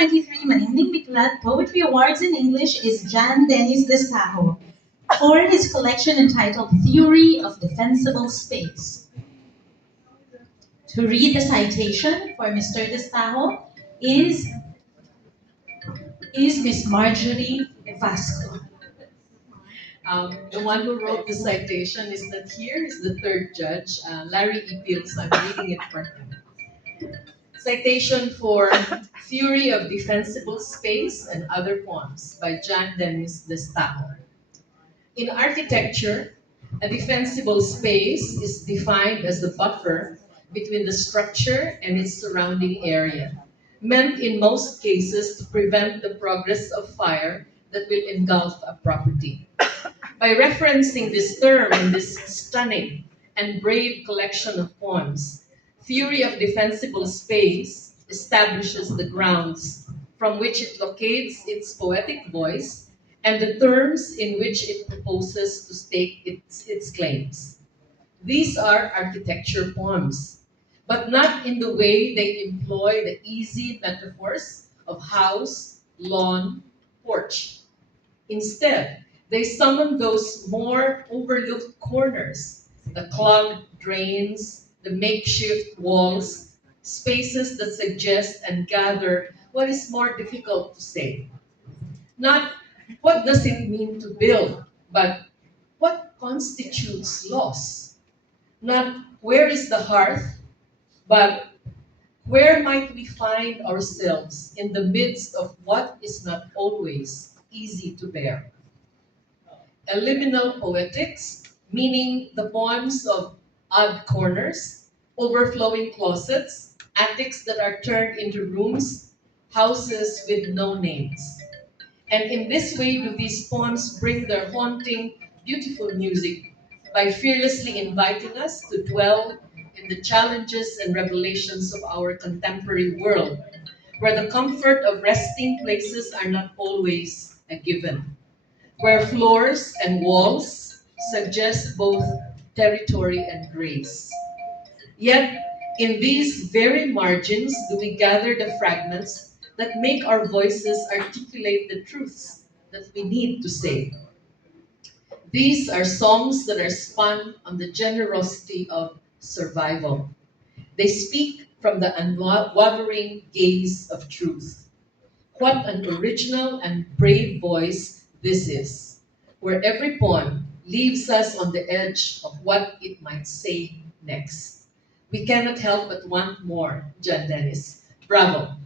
2023 Maningning Miclat Poetry Awards in English is Jan Dennis Destajo for his collection entitled Theory of Defensible Space. To read the citation for Mr. Destajo is, is Miss Marjorie Vasco. The one who wrote the citation is not here, is the third judge, Larry Ipil, so I'm reading it for him. Citation for Theory of Defensible Space and Other Poems by Jan Dennis Destajo. In architecture, a defensible space is defined as the buffer between the structure and its surrounding area, meant in most cases to prevent the progress of fire that will engulf a property. By referencing this term in this stunning and brave collection of poems, Theory of Defensible Space establishes the grounds from which it locates its poetic voice and the terms in which it proposes to stake its claims. These are architecture poems, but not in the way they employ the easy metaphors of house, lawn, porch. Instead, they summon those more overlooked corners, the clogged drains, the makeshift walls, spaces that suggest and gather what is more difficult to say. Not what does it mean to build, but what constitutes loss. Not where is the hearth, but where might we find ourselves in the midst of what is not always easy to bear. Liminal poetics, meaning the poems of odd corners, overflowing closets, attics that are turned into rooms, houses with no names. And in this way do these poems bring their haunting, beautiful music by fearlessly inviting us to dwell in the challenges and revelations of our contemporary world, where the comfort of resting places are not always a given, where floors and walls suggest both territory and grace. Yet, in these very margins do we gather the fragments that make our voices articulate the truths that we need to say. These are songs that are spun on the generosity of survival. They speak from the unwavering gaze of truth. What an original and brave voice this is, where every poem leaves us on the edge of what it might say next. We cannot help but want more, John Dennis. Bravo.